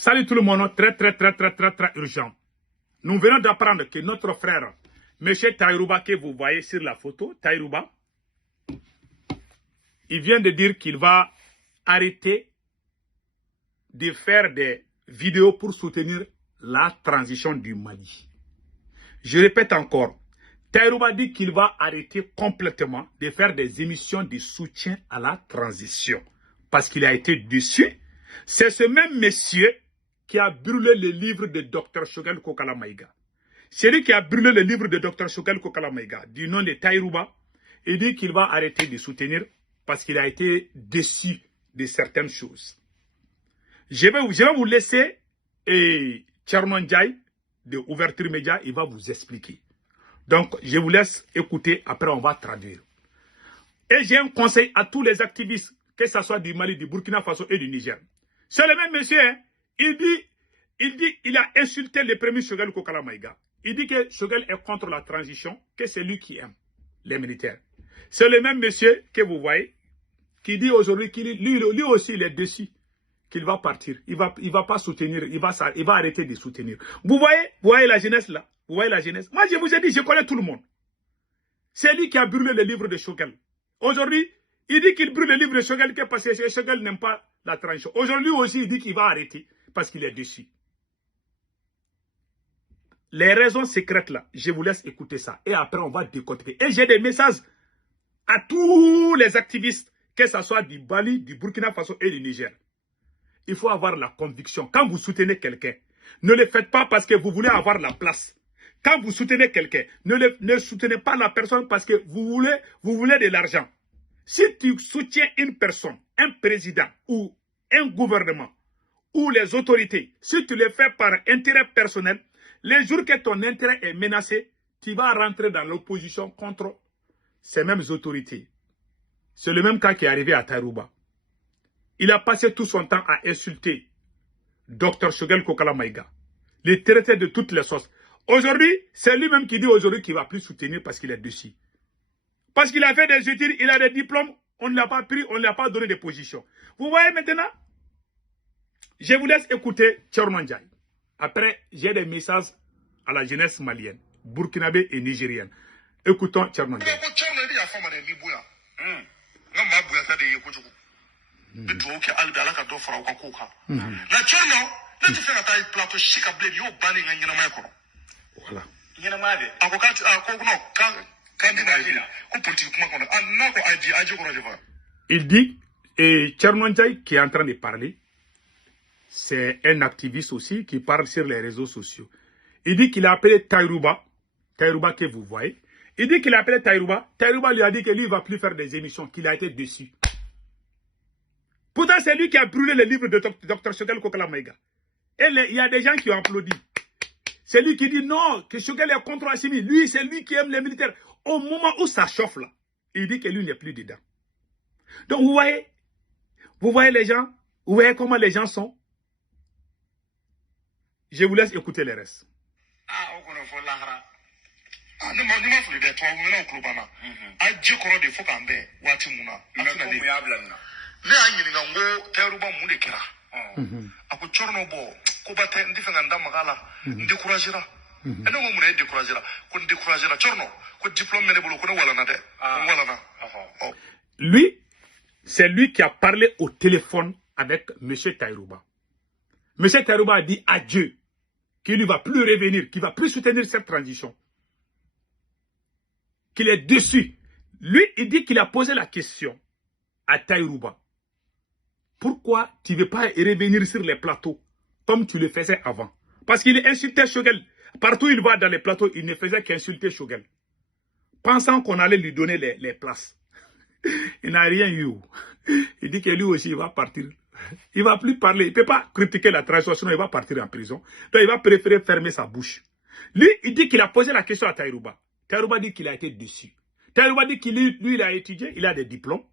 Salut tout le monde, très urgent. Nous venons d'apprendre que notre frère, M. Taïrouba, que vous voyez sur la photo, Taïrouba, il vient de dire qu'il va arrêter de faire des vidéos pour soutenir la transition du Mali. Je répète encore, Taïrouba dit qu'il va arrêter complètement de faire des émissions de soutien à la transition parce qu'il a été déçu. C'est ce même monsieur qui a brûlé le livre de Dr Choguel Kokala Maïga. C'est lui qui a brûlé le livre de Dr Choguel Kokala Maïga, du nom de Taïrouba. Il dit qu'il va arrêter de soutenir parce qu'il a été déçu de certaines choses. Je vais vous laisser et Tchernon Ndiaye de Ouverture Média, il va vous expliquer. Donc, je vous laisse écouter, après on va traduire. Et j'ai un conseil à tous les activistes, que ce soit du Mali, du Burkina Faso et du Niger. C'est le même monsieur, hein, il a insulté le premier Choguel Kokala Maïga. Il dit que Choguel est contre la transition, que c'est lui qui aime les militaires. C'est le même monsieur que vous voyez, qui dit aujourd'hui qu'il lui aussi il est déçu, qu'il va partir. Il va pas soutenir, il va arrêter de soutenir. Vous voyez la jeunesse là? Vous voyez la jeunesse? Moi je vous ai dit, je connais tout le monde. C'est lui qui a brûlé le livre de Choguel. Aujourd'hui, il dit qu'il brûle le livre de Choguel parce que Choguel n'aime pas la transition. Aujourd'hui aussi, il dit qu'il va arrêter parce qu'il est déçu. Les raisons secrètes là, je vous laisse écouter ça. Et après, on va décortiquer. Et j'ai des messages à tous les activistes, que ce soit du Mali, du Burkina Faso et du Niger. Il faut avoir la conviction. Quand vous soutenez quelqu'un, ne le faites pas parce que vous voulez avoir la place. Quand vous soutenez quelqu'un, ne soutenez pas la personne parce que vous voulez de l'argent. Si tu soutiens une personne, un président ou un gouvernement ou les autorités, si tu le fais par intérêt personnel, les jours que ton intérêt est menacé, tu vas rentrer dans l'opposition contre ces mêmes autorités. C'est le même cas qui est arrivé à Taïrouba. Il a passé tout son temps à insulter Dr Choguel Kokala Maïga, les traiter de toutes les sauces. Aujourd'hui, c'est lui-même qui dit aujourd'hui qu'il ne va plus soutenir parce qu'il est dessus. Parce qu'il a fait des études, il a des diplômes, on ne l'a pas pris, on ne l'a pas donné de position. Vous voyez maintenant? Je vous laisse écouter Tchernon Ndiaye. Après, j'ai des messages à la jeunesse malienne, burkinabé et nigérienne. Écoutons Tchernon Ndiaye. Il dit, et Tchernon Ndiaye qui est en train de parler, c'est un activiste aussi qui parle sur les réseaux sociaux. Il dit qu'il a appelé Taïrouba, Taïrouba que vous voyez. Il dit qu'il a appelé Taïrouba. Taïrouba lui a dit que lui ne va plus faire des émissions, qu'il a été déçu. Pourtant, c'est lui qui a brûlé le livre de Dr Choguel Kokala Maïga. Et il y a des gens qui ont applaudi. C'est lui qui dit non, que Choguel est contre Assimi. Lui, c'est lui qui aime les militaires. Au moment où ça chauffe là, il dit que lui n'est plus dedans. Donc vous voyez les gens, vous voyez comment les gens sont. Je vous laisse écouter les restes. Lui, c'est lui qui a parlé au téléphone avec M. Taïrouba. M. Taïrouba a dit adieu, qu'il ne va plus revenir, qu'il ne va plus soutenir cette transition, qu'il est déçu. Lui, il dit qu'il a posé la question à Taïrouba. Pourquoi tu ne veux pas revenir sur les plateaux comme tu le faisais avant? Parce qu'il insultait Choguel. Partout où il va dans les plateaux, il ne faisait qu'insulter Choguel. Pensant qu'on allait lui donner les places. Il n'a rien eu. Il dit que lui aussi, il va partir. Il ne va plus parler. Il ne peut pas critiquer la transition, sinon il va partir en prison. Donc il va préférer fermer sa bouche. Lui, il dit qu'il a posé la question à Taïrouba. Taïrouba dit qu'il a été déçu. Taïrouba dit qu'il lui, il a étudié, il a des diplômes.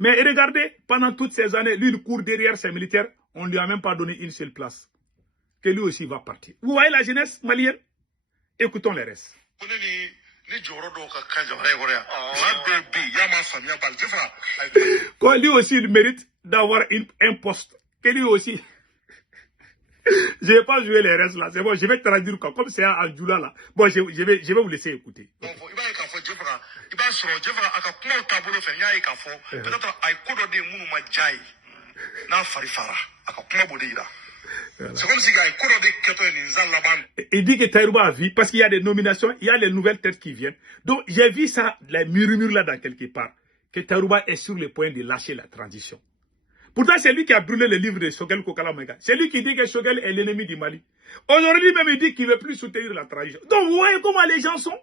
Mais regardez, pendant toutes ces années, lui, il court derrière ses militaires. On ne lui a même pas donné une seule place. Que lui aussi va partir. Vous voyez la jeunesse malienne? Écoutons les restes. Quoi, lui aussi, il mérite d'avoir un poste. Que lui aussi. Je vais pas jouer les restes là. C'est bon, je vais traduire quoi. Comme c'est en Djoula là. Bon, je vais vous laisser écouter. C'est comme si il dit que Taïrouba a vu, parce qu'il y a des nominations, il y a les nouvelles têtes qui viennent. Donc, j'ai vu ça, les murmures là dans quelque part, que Taïrouba est sur le point de lâcher la transition. Pourtant, c'est lui qui a brûlé le livre de Choguel Kokala Maïga. C'est lui qui dit que Choguel est l'ennemi du Mali. Aujourd'hui, même, il dit qu'il ne veut plus soutenir la transition. Donc, vous voyez comment les gens sont?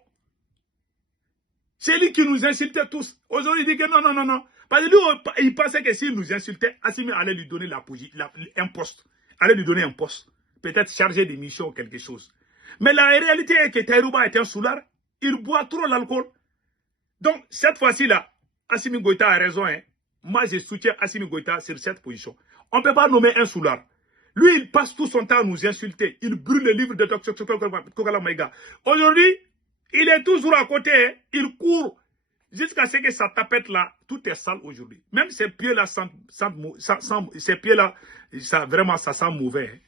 C'est lui qui nous insultait tous. Aujourd'hui, il dit que non, non, non, non. Parce que lui, il pensait que s'il nous insultait, Assimi allait lui donner un poste. Allait lui donner un poste. Peut-être chargé de mission ou quelque chose. Mais la réalité est que Taïrouba est un soulard. Il boit trop l'alcool. Donc, cette fois-ci-là, Assimi Goïta a raison. Hein. Moi, je soutiens Assimi Goïta sur cette position. On ne peut pas nommer un soulard. Lui, il passe tout son temps à nous insulter. Il brûle le livre de Dr. Kokala Maïga. Aujourd'hui, il est toujours à côté. Hein. Il court jusqu'à ce que sa tapette là, tout est sale aujourd'hui. Même ses pieds là, ses pieds là, vraiment, ça sent mauvais. Hein.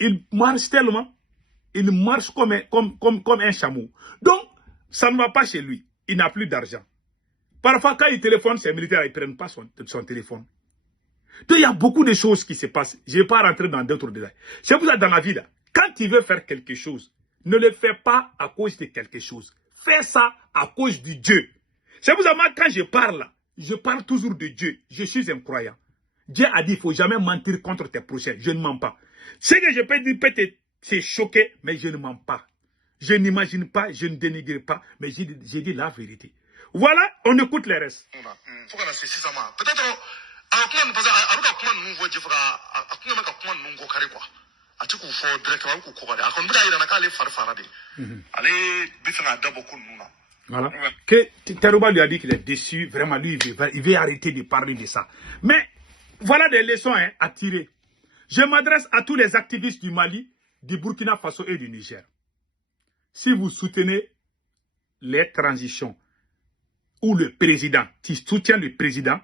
Il marche tellement, il marche comme un chameau. Donc, ça ne va pas chez lui. Il n'a plus d'argent. Parfois, quand il téléphone, ses militaires, ils ne prennent pas son téléphone. Donc, il y a beaucoup de choses qui se passent. Je ne vais pas rentrer dans d'autres détails. C'est pour ça, dans la vie, là, quand tu veux faire quelque chose, ne le fais pas à cause de quelque chose. Fais ça à cause de Dieu. C'est pour ça, moi, quand je parle toujours de Dieu. Je suis un croyant. Dieu a dit, il ne faut jamais mentir contre tes prochains. Je ne mens pas. Ce que je peux dire, peut-être, c'est choqué, mais je ne mens pas. Je n'imagine pas, je ne dénigre pas, mais j'ai dit la vérité. Voilà, on écoute les restes. Peut-être, voilà. Que Taïrouba lui a dit qu'il est déçu, vraiment, lui, il veut arrêter de parler de ça. Mais, voilà des leçons hein, à tirer. Je m'adresse à tous les activistes du Mali, du Burkina Faso et du Niger. Si vous soutenez les transitions ou le président, tu soutiens le président,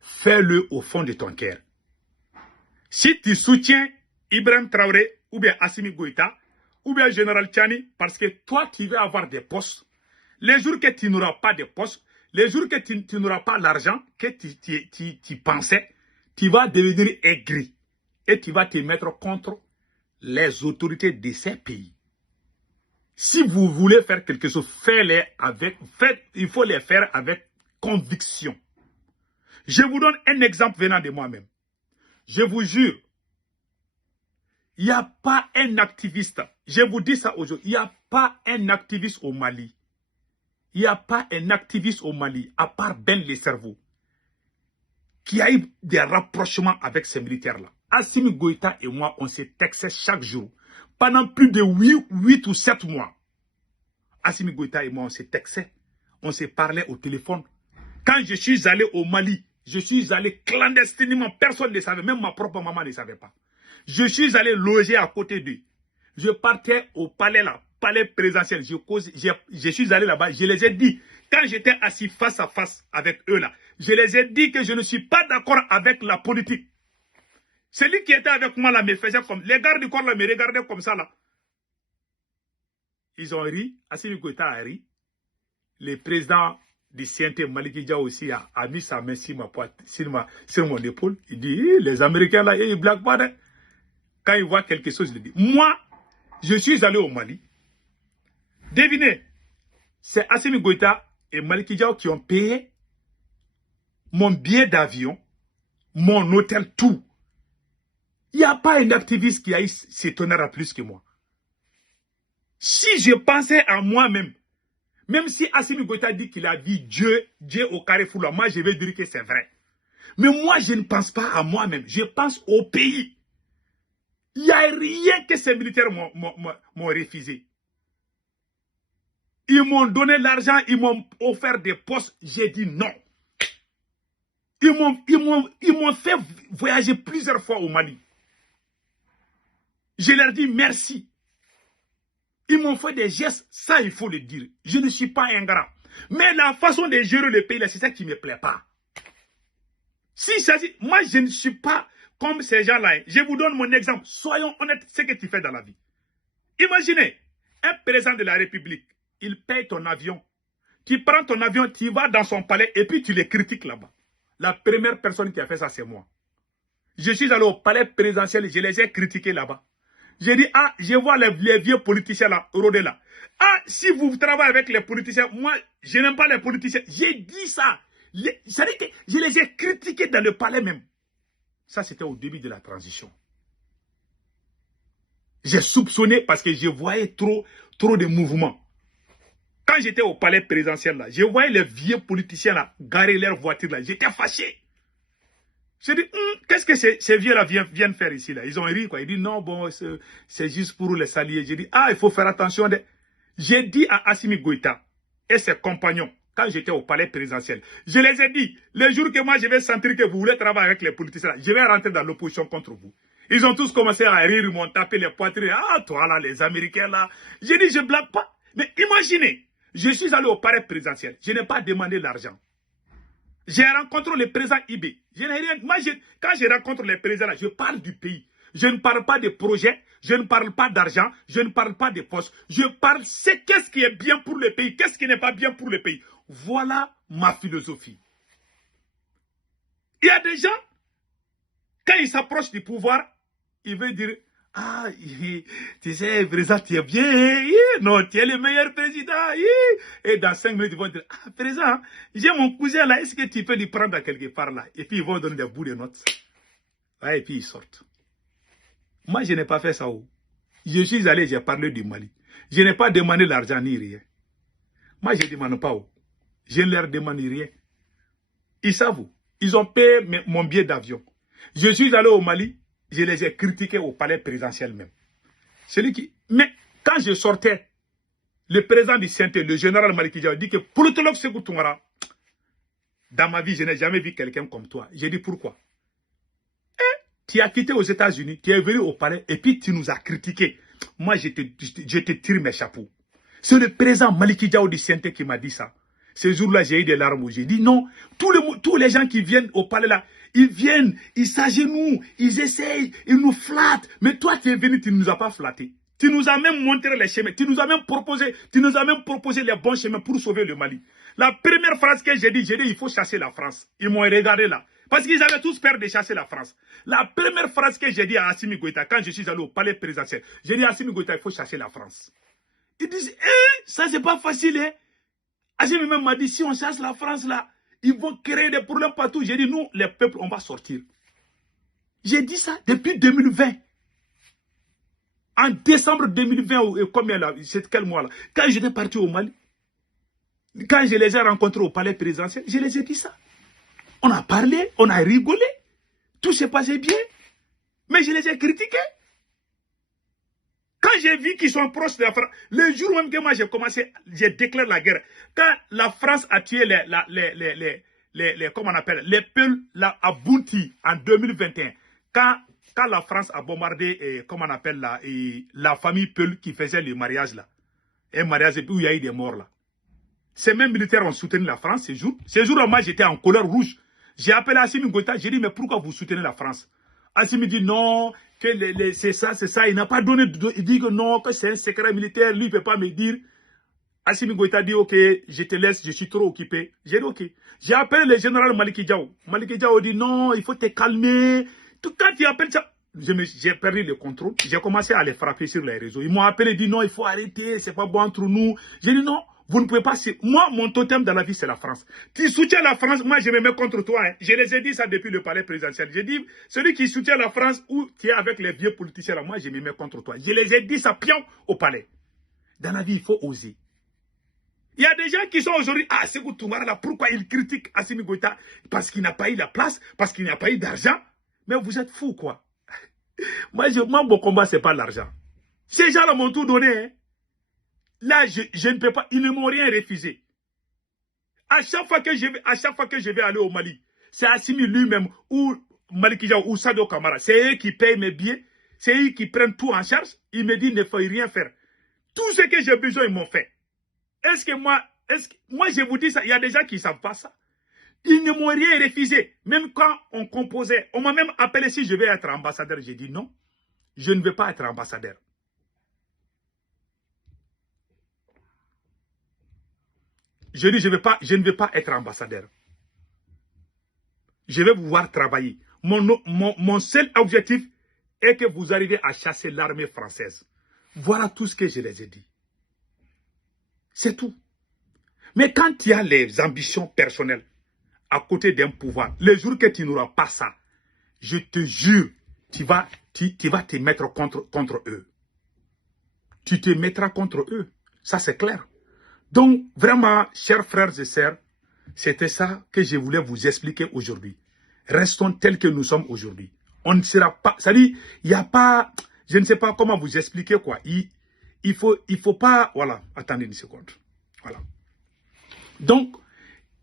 fais-le au fond de ton cœur. Si tu soutiens Ibrahim Traoré ou bien Assimi Goïta ou bien Général Tchani, parce que toi tu veux avoir des postes, les jours que tu n'auras pas de postes, les jours que tu n'auras pas l'argent que tu pensais, tu vas devenir aigri et tu vas te mettre contre les autorités de ces pays. Si vous voulez faire quelque chose, il faut les faire avec conviction. Je vous donne un exemple venant de moi-même. Je vous jure, il n'y a pas un activiste, je vous dis ça aujourd'hui, il n'y a pas un activiste au Mali. Il n'y a pas un activiste au Mali, à part Ben le cerveau, qui a eu des rapprochements avec ces militaires-là. Assimi Goïta et moi, on s'est texté chaque jour. Pendant plus de 8 ou 7 mois. Assimi Goïta et moi, on s'est texté. On s'est parlé au téléphone. Quand je suis allé au Mali, je suis allé clandestinement. Personne ne savait. Même ma propre maman ne savait pas. Je suis allé loger à côté d'eux. Je partais au palais là. Palais présidentiel. Je suis allé là-bas. Je les ai dit. Quand j'étais assis face à face avec eux là. Je les ai dit que je ne suis pas d'accord avec la politique. Celui qui était avec moi là me faisait comme... Les gardes du corps là me regardaient comme ça là. Ils ont ri. Assimi Goïta a ri. Le président du CNT Maliki Dia aussi a mis sa main sur mon épaule. Il dit, les Américains là, ils blaguent pas. Hein. Quand ils voient quelque chose, ils disent. Moi, je suis allé au Mali. Devinez, c'est Assimi Goïta et Maliki Dia qui ont payé mon billet d'avion, mon hôtel, tout. Il n'y a pas un activiste qui a eu cet honneur à plus que moi. Si je pensais à moi-même, même si Assimi Goïta dit qu'il a vu Dieu au carrefour, là, moi je vais dire que c'est vrai. Mais moi je ne pense pas à moi-même, je pense au pays. Il n'y a rien que ces militaires m'ont refusé. Ils m'ont donné l'argent, ils m'ont offert des postes, j'ai dit non. Ils m'ont fait voyager plusieurs fois au Mali. Je leur dis merci. Ils m'ont fait des gestes, ça il faut le dire. Je ne suis pas ingrat. Mais la façon de gérer le pays, c'est ça qui ne me plaît pas. Si ça dit, moi je ne suis pas comme ces gens-là. Je vous donne mon exemple. Soyons honnêtes, ce que tu fais dans la vie. Imaginez, un président de la République, il paye ton avion. Tu prends ton avion, tu vas dans son palais et puis tu les critiques là-bas. La première personne qui a fait ça, c'est moi. Je suis allé au palais présidentiel, je les ai critiqués là-bas. J'ai dit, ah, je vois les vieux politiciens là, rôder là. Ah, si vous travaillez avec les politiciens, moi, je n'aime pas les politiciens. J'ai dit ça. Ça dit que je les ai critiqués dans le palais même. Ça, c'était au début de la transition. J'ai soupçonné parce que je voyais trop de mouvements. Quand j'étais au palais présidentiel là, je voyais les vieux politiciens là garer leur voiture là. J'étais fâché. J'ai dit, qu'est-ce que ces vieux-là viennent faire ici là? Ils ont ri quoi. Ils disent, non, bon, c'est juste pour les saluer. J'ai dit, ah, il faut faire attention. J'ai dit à Assimi Goïta et ses compagnons, quand j'étais au palais présidentiel, je les ai dit, le jour que moi je vais sentir que vous voulez travailler avec les politiciens là, je vais rentrer dans l'opposition contre vous. Ils ont tous commencé à rire, ils m'ont tapé les poitrines. Ah, toi là, les Américains là. J'ai dit, je ne blague pas. Mais imaginez, je suis allé au palais présidentiel. Je n'ai pas demandé l'argent. J'ai rencontré le président Ibé. Je n'ai rien. Moi, quand je rencontre les présidents là, je parle du pays. Je ne parle pas de projets, je ne parle pas d'argent, je ne parle pas de postes. Je parle c'est qu'est-ce qui est bien pour le pays, qu'est-ce qui n'est pas bien pour le pays. Voilà ma philosophie. Il y a des gens, quand ils s'approchent du pouvoir, ils veulent dire, ah, tu sais, président, tu es bien, non, tu es le meilleur président. Et dans 5 minutes, ils vont dire, ah, président, j'ai mon cousin là, est-ce que tu peux lui prendre à quelque part là? Et puis ils vont donner des bouts de notes. Ouais, et puis ils sortent. Moi, je n'ai pas fait ça. Je suis allé, j'ai parlé du Mali. Je n'ai pas demandé l'argent ni rien. Moi, je ne demande pas. Je ne leur demande rien. Ils savent. Ils ont payé mon billet d'avion. Je suis allé au Mali, je les ai critiqués au palais présidentiel même. Mais quand je sortais, le président du CNT, le général Maliki Diaw, dit que politologue Sékou Toungara, dans ma vie, je n'ai jamais vu quelqu'un comme toi. J'ai dit pourquoi? Tu as quitté aux États-Unis, tu es venu au palais et puis tu nous as critiqués. Moi, je te tire mes chapeaux. C'est le président Maliki Diaw du CNT qui m'a dit ça. Ce jour-là, j'ai eu des larmes. J'ai dit non, tous les gens qui viennent au palais là, ils viennent, ils s'agenouillent, ils essayent, ils nous flattent. Mais toi, tu es venu, tu ne nous as pas flattés. Tu nous as même montré les chemins, tu nous as même proposé les bons chemins pour sauver le Mali. La première phrase que j'ai dit, il faut chasser la France. Ils m'ont regardé là. Parce qu'ils avaient tous peur de chasser la France. La première phrase que j'ai dit à Assimi Goïta, quand je suis allé au palais présidentiel, j'ai dit à Assimi Goïta, il faut chasser la France. Ils disent, ça c'est pas facile, hein. Assimi même m'a dit, si on chasse la France là, ils vont créer des problèmes partout. J'ai dit, nous, les peuples, on va sortir. J'ai dit ça depuis 2020. En décembre 2020, combien là, c'est quel mois là? Quand j'étais parti au Mali, quand je les ai rencontrés au palais présidentiel, je les ai dit ça. On a parlé, on a rigolé, tout s'est passé bien, mais je les ai critiqués. Quand j'ai vu qu'ils sont proches de la France, le jour même que moi j'ai commencé, j'ai déclaré la guerre. Quand la France a tué comment on appelle, les Peuls à Bounty en 2021, quand la France a bombardé, comment on appelle la famille Peul qui faisait le mariage là, un mariage où il y a eu des morts là. Ces mêmes militaires ont soutenu la France ce jour. Ce jour-là, moi j'étais en couleur rouge. J'ai appelé Assimi Goïta, j'ai dit, mais pourquoi vous soutenez la France? Assimi dit non, que c'est ça, il n'a pas donné, il dit que non, que c'est un secret militaire, lui il ne peut pas me dire. Assimi Goïta dit, ok, je te laisse, je suis trop occupé. J'ai dit, ok. J'ai appelé le général Maliki Diaw. Maliki Diaw dit, non, il faut te calmer. Quand il appelle ça, j'ai perdu le contrôle. J'ai commencé à les frapper sur les réseaux. Ils m'ont appelé, dit, non, il faut arrêter, c'est pas bon entre nous. J'ai dit, non. Vous ne pouvez pas... Moi, mon totem dans la vie, c'est la France. Tu soutiens la France, moi, je me mets contre toi. Hein. Je les ai dit ça depuis le palais présidentiel. J'ai dit, celui qui soutient la France ou qui est avec les vieux politiciens, là, moi, je me mets contre toi. Je les ai dit ça, pion, au palais. Dans la vie, il faut oser. Il y a des gens qui sont aujourd'hui, ah, Sékou Toungara, là, pourquoi ils critiquent Assimi Goïta? Parce qu'il n'a pas eu la place, parce qu'il n'a pas eu d'argent. Mais vous êtes fous, quoi. Moi, mon combat, c'est pas l'argent. Ces gens-là m'ont tout donné, hein. Là, je ne peux pas, ils ne m'ont rien refusé. À chaque fois que je vais aller au Mali, c'est Assimi lui-même ou Maliki Diaw ou Sadio Kamara, c'est eux qui payent mes billets, c'est eux qui prennent tout en charge. Ils me disent, il ne faut rien faire. Tout ce que j'ai besoin, ils m'ont fait. Moi, je vous dis ça, il y a des gens qui ne savent pas ça. Ils ne m'ont rien refusé. Même quand on composait, on m'a même appelé si je vais être ambassadeur. J'ai dit non, je ne veux pas être ambassadeur. Je dis je ne veux pas être ambassadeur. Je vais vous voir travailler. Mon seul objectif est que vous arrivez à chasser l'armée française. Voilà tout ce que je les ai dit. C'est tout. Mais quand il y a les ambitions personnelles à côté d'un pouvoir, le jour que tu n'auras pas ça, je te jure, tu vas te mettre contre eux. Tu te mettras contre eux. Ça, c'est clair. Donc, vraiment, chers frères et sœurs, c'était ça que je voulais vous expliquer aujourd'hui. Restons tels que nous sommes aujourd'hui. On ne sera pas... C'est-à-dire, il n'y a pas... Je ne sais pas comment vous expliquer quoi. Il faut pas... Voilà, attendez une seconde. Voilà. Donc,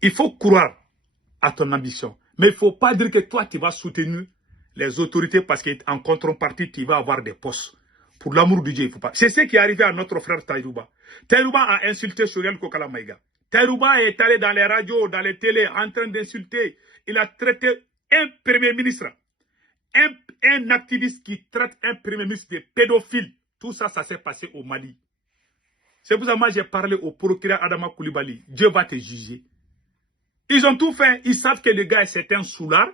il faut croire à ton ambition. Mais il ne faut pas dire que toi, tu vas soutenir les autorités parce qu'en contrepartie, tu vas avoir des postes. Pour l'amour de Dieu, il ne faut pas. C'est ce qui est arrivé à notre frère Taïrouba. Taïrouba a insulté Choguel Kokala Maïga. Taïrouba est allé dans les radios, dans les télés, en train d'insulter. Il a traité un premier ministre, un activiste qui traite un premier ministre de pédophile. Tout ça, ça s'est passé au Mali. C'est pour ça que moi j'ai parlé au procureur Adama Koulibaly. Dieu va te juger. Ils ont tout fait. Ils savent que le gars c'est un soulard.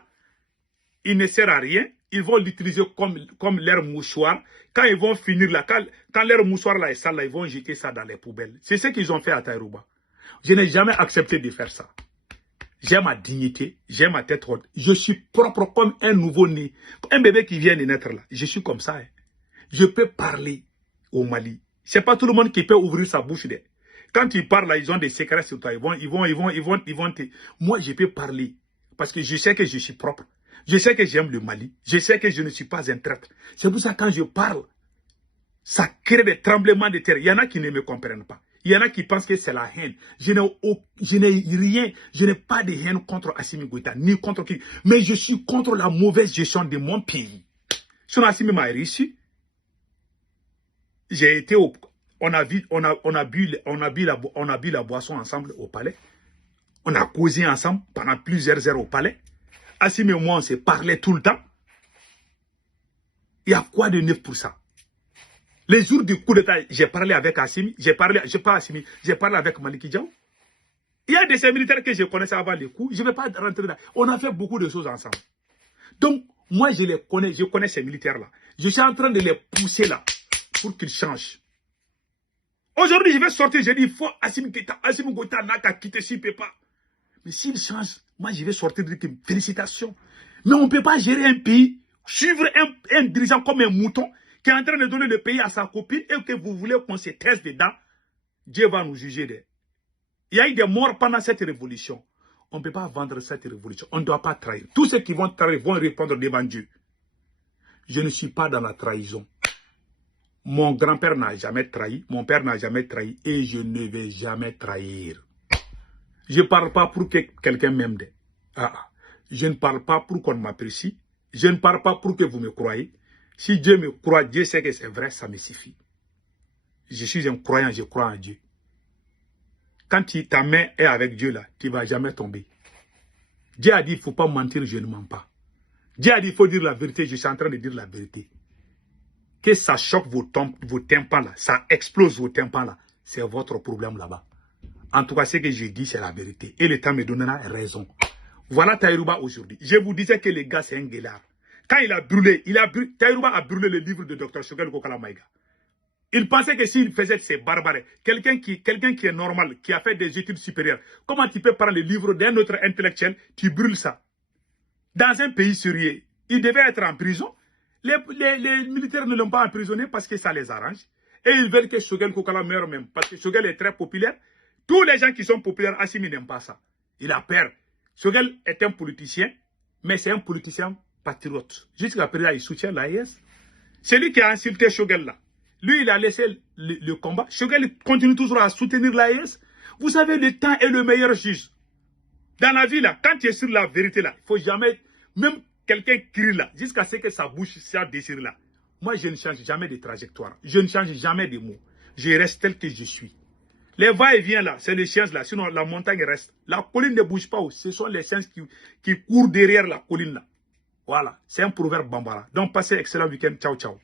Il ne sert à rien. Ils vont l'utiliser comme leur mouchoir. Quand ils vont finir là, quand leur mouchoir là est sale, là, ils vont jeter ça dans les poubelles. C'est ce qu'ils ont fait à Taïrouba. Je n'ai jamais accepté de faire ça. J'ai ma dignité, j'ai ma tête haute. Je suis propre comme un nouveau-né. Un bébé qui vient de naître là. Je suis comme ça. Hein. Je peux parler au Mali. C'est pas tout le monde qui peut ouvrir sa bouche. Quand ils parlent là, ils ont des secrets sur toi. Ils vont te... Moi, je peux parler. Parce que je sais que je suis propre. Je sais que j'aime le Mali. Je sais que je ne suis pas un traître. C'est pour ça que quand je parle, ça crée des tremblements de terre. Il y en a qui ne me comprennent pas. Il y en a qui pensent que c'est la haine. Je n'ai rien, je n'ai pas de haine contre Assimi Goïta, ni contre qui. Mais je suis contre la mauvaise gestion de mon pays. Son Assimi m'a réussi. J'ai été au... On a bu la boisson ensemble au palais. On a causé ensemble pendant plusieurs heures au palais. Assimi et moi, on s'est parlé tout le temps. Il y a quoi de neuf pour ça? Les jours du coup d'État, j'ai parlé avec Assimi, j'ai parlé avec Maliki Diaw. Il y a de ces militaires que je connaissais avant les coups, je ne vais pas rentrer là. On a fait beaucoup de choses ensemble. Donc, moi, je les connais, je connais ces militaires-là. Je suis en train de les pousser là, pour qu'ils changent. Aujourd'hui, je vais sortir, je dis, il faut Assimi Goïta n'a qu'à quitter s'il ne peut pas. Mais s'il change, moi, je vais sortir de dire félicitations. Mais on ne peut pas gérer un pays, suivre un dirigeant comme un mouton, qui est en train de donner le pays à sa copine et que vous voulez qu'on se taise dedans, Dieu va nous juger. Il y a eu des morts pendant cette révolution. On ne peut pas vendre cette révolution. On ne doit pas trahir. Tous ceux qui vont trahir vont répondre devant Dieu. Je ne suis pas dans la trahison. Mon grand-père n'a jamais trahi, mon père n'a jamais trahi et je ne vais jamais trahir. Je ne parle pas pour que quelqu'un m'aime. Je ne parle pas pour qu'on m'apprécie. Je ne parle pas pour que vous me croyez. Si Dieu me croit, Dieu sait que c'est vrai, ça me suffit. Je suis un croyant, je crois en Dieu. Quand ta main est avec Dieu, là, tu ne vas jamais tomber. Dieu a dit, il ne faut pas mentir, je ne mens pas. Dieu a dit, il faut dire la vérité, je suis en train de dire la vérité. Que ça choque vos tympans, là, ça explose vos tympans, là, c'est votre problème là-bas. En tout cas, ce que je dis, c'est la vérité. Et le temps me donnera raison. Voilà Taïrouba aujourd'hui. Je vous disais que le gars, c'est un guélard. Quand il a brûlé, Taïrouba a brûlé le livre de Dr. Choguel Kokala Maïga. Il pensait que s'il faisait ces barbares, quelqu'un qui est normal, qui a fait des études supérieures, comment tu peux prendre le livre d'un autre intellectuel, tu brûles ça? Dans un pays sérieux, il devait être en prison. Les militaires ne l'ont pas emprisonné parce que ça les arrange. Et ils veulent que Choguel Kokala meure même, parce que Choguel est très populaire. Tous les gens qui sont populaires, Assimi n'aime pas ça. Il a peur. Choguel est un politicien, mais c'est un politicien patriote. Jusqu'à présent, il soutient l'AIS. C'est lui qui a insulté Choguel là. Lui, il a laissé le combat. Choguel continue toujours à soutenir l'AIS. Vous savez, le temps est le meilleur juge. Dans la vie, là, quand tu es sur la vérité, là, il ne faut jamais, même quelqu'un crie là, jusqu'à ce que sa bouche soit déchirée là. Moi, je ne change jamais de trajectoire. Je ne change jamais de mots. Je reste tel que je suis. Les va-et-vient là, c'est les chiens là, sinon la montagne reste. La colline ne bouge pas, ce sont les chiens qui courent derrière la colline là. Voilà, c'est un proverbe bambara. Donc passez un excellent week-end, ciao ciao.